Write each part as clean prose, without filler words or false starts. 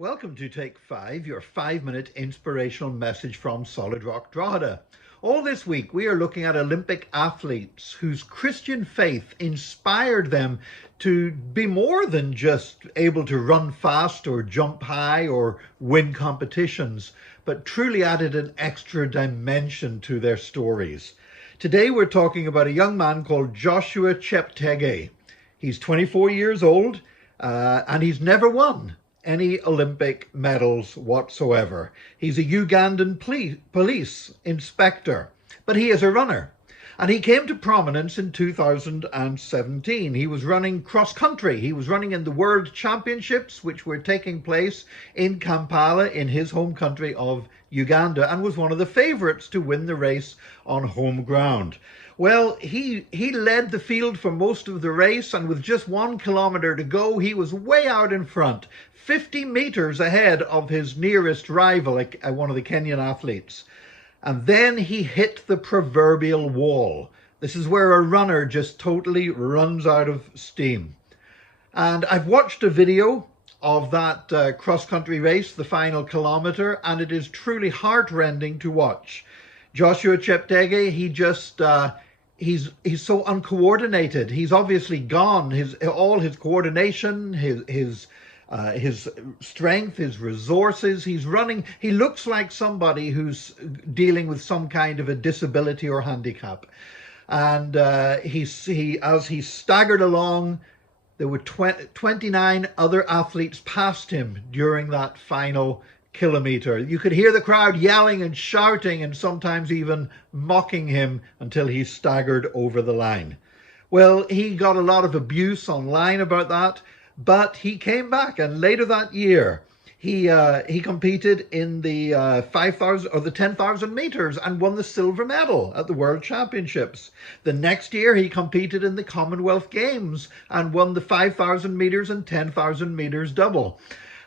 Welcome to Take 5, your 5-minute inspirational message from Solid Rock Drogheda. All this week we are looking at Olympic athletes whose Christian faith inspired them to be more than just able to run fast or jump high or win competitions, but truly added an extra dimension to their stories. Today we're talking about a young man called Joshua Cheptege. He's 24 years old and he's never won any Olympic medals whatsoever. He's a Ugandan police inspector, but he is a runner. And he came to prominence in 2017. He was running cross country. He was running in the World Championships, which were taking place in Kampala in his home country of Uganda, and was one of the favourites to win the race on home ground. Well, he led the field for most of the race, and with just 1 kilometre to go, he was way out in front, 50 metres ahead of his nearest rival, one of the Kenyan athletes. And then he hit the proverbial wall. This is where a runner just totally runs out of steam. And I've watched a video of that cross-country race, the final kilometre, and it is truly heart-rending to watch. Joshua Cheptege, he's so uncoordinated. He's obviously gone. All his coordination, his strength, his resources. He's running. He looks like somebody who's dealing with some kind of a disability or handicap. And as he staggered along, there were 29 other athletes past him during that final kilometre. You could hear the crowd yelling and shouting and sometimes even mocking him until he staggered over the line. Well, he got a lot of abuse online about that, but he came back, and later that year he competed in the 5,000 or the 10,000 meters and won the silver medal at the World Championships. The next year he competed in the Commonwealth Games and won the 5,000 meters and 10,000 meters double.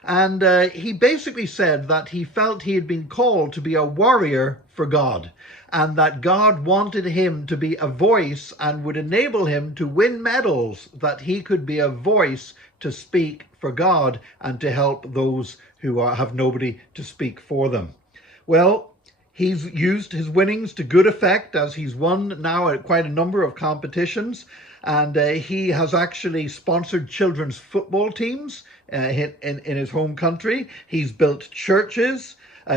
And he basically said that he felt he had been called to be a warrior for God, and that God wanted him to be a voice and would enable him to win medals, that he could be a voice to speak for God and to help those who have nobody to speak for them. Well, he's used his winnings to good effect, as he's won now at quite a number of competitions. And he has actually sponsored children's football teams in his home country. He's built churches.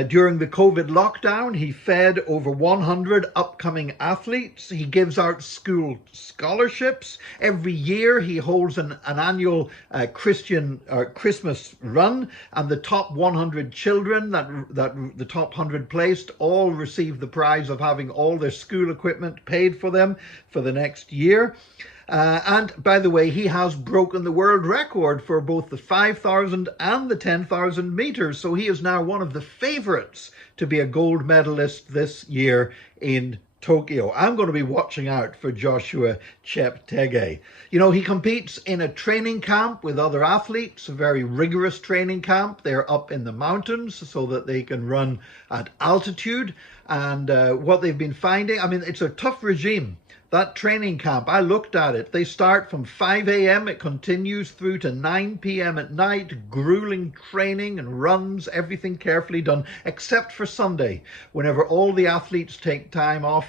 During the COVID lockdown, he fed over 100 upcoming athletes. He gives out school scholarships. Every year he holds an annual Christian Christmas run, and the top 100 children that the top 100 placed all receive the prize of having all their school equipment paid for them for the next year. And by the way, he has broken the world record for both the 5,000 and the 10,000 meters. So he is now one of the favorites to be a gold medalist this year in Tokyo. I'm going to be watching out for Joshua Cheptege. You know, he competes in a training camp with other athletes, a very rigorous training camp. They're up in the mountains so that they can run at altitude. And what they've been finding, I mean, it's a tough regime. That training camp, I looked at it. They start from 5 a.m. It continues through to 9 p.m. at night. Grueling training and runs, everything carefully done, except for Sunday, whenever all the athletes take time off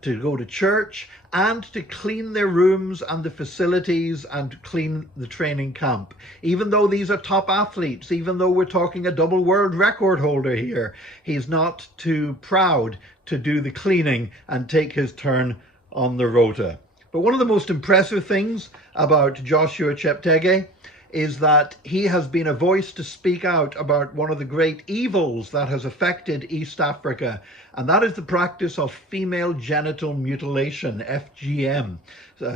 to go to church and to clean their rooms and the facilities and clean the training camp. Even though these are top athletes, even though we're talking a double world record holder here, he's not too proud to do the cleaning and take his turn on the rota. But one of the most impressive things about Joshua Cheptege is that he has been a voice to speak out about one of the great evils that has affected East Africa, and that is the practice of female genital mutilation, FGM,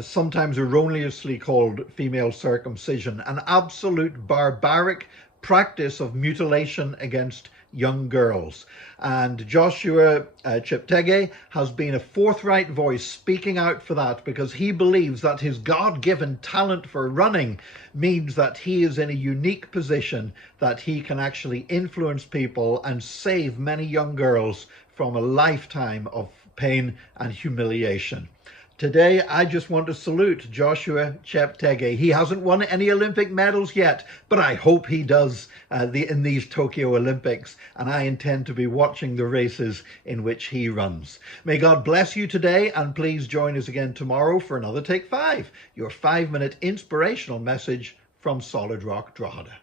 sometimes erroneously called female circumcision, an absolute barbaric practice of mutilation against young girls. And Joshua Cheptege has been a forthright voice speaking out for that, because he believes that his God-given talent for running means that he is in a unique position, that he can actually influence people and save many young girls from a lifetime of pain and humiliation. Today, I just want to salute Joshua Cheptege. He hasn't won any Olympic medals yet, but I hope he does in these Tokyo Olympics, and I intend to be watching the races in which he runs. May God bless you today, and please join us again tomorrow for another Take 5, your 5-minute inspirational message from Solid Rock Drogheda.